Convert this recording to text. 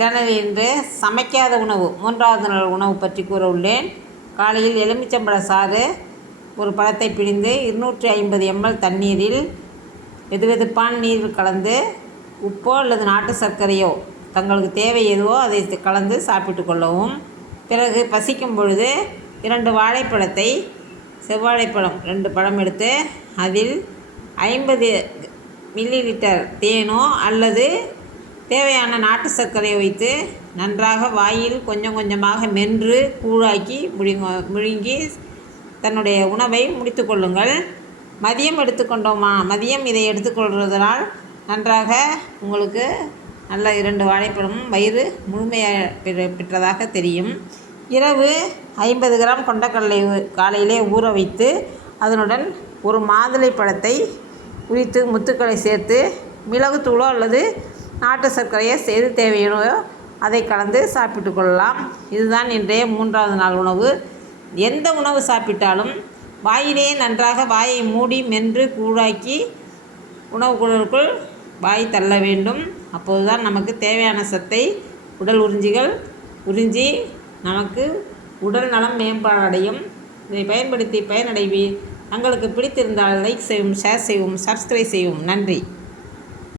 சேனலில் இன்று சமைக்காத உணவு 3வது நாள் உணவு பற்றி கூற உள்ளேன். காலையில் எலுமிச்சம்பழ சாறு ஒரு பழத்தை பிழிந்து 250 ml தண்ணீரில் வெதுவெதுப்பான நீரில் கலந்து உப்போ அல்லது நாட்டு சர்க்கரையோ தங்களுக்கு தேவை எதுவோ அதை கலந்து சாப்பிட்டு கொள்ளவும். பிறகு பசிக்கும் பொழுது 2 வாழைப்பழத்தை செவ்வாழைப்பழம் 2 பழம் எடுத்து அதில் 50 மில்லிலிட்டர் தேனோ அல்லது தேவையான நாட்டு சர்க்கரை வைத்து நன்றாக வாயில் கொஞ்சம் கொஞ்சமாக மென்று கூழாக்கி முழுங்கி தன்னுடைய உணவை முடித்து கொள்ளுங்கள். மதியம் எடுத்துக்கொண்டோமா, மதியம் இதை எடுத்துக்கொள்வதனால் நன்றாக உங்களுக்கு நல்ல 2 வாழைப்பழமும் வயிறு முழுமையாக பெற்றதாக தெரியும். இரவு 50 கிராம் கொண்டக்கடலை காலையிலே ஊற வைத்து அதனுடன் ஒரு மாதுளை பழத்தை உரித்து முத்துக்களை சேர்த்து மிளகுத்தூளோ அல்லது நாட்டு சர்க்கரையை செய்து தேவையானோ அதை கலந்து சாப்பிட்டு கொள்ளலாம். இதுதான் இன்றைய 3வது நாள் உணவு. எந்த உணவு சாப்பிட்டாலும் வாயிலேயே நன்றாக வாயை மூடி மென்று கூழாக்கி உணவு குழலுக்குள் வாய் தள்ள வேண்டும். அப்போதுதான் நமக்கு தேவையான சத்தை உடல் உறிஞ்சிகள் உறிஞ்சி நமக்கு உடல் நலம் மேம்பாடடையும். இதை பயன்படுத்தி பயனடைவீர். தங்களுக்கு பிடித்திருந்தால் லைக் செய்யவும், ஷேர் செய்யவும், சப்ஸ்கிரைப் செய்யவும். நன்றி.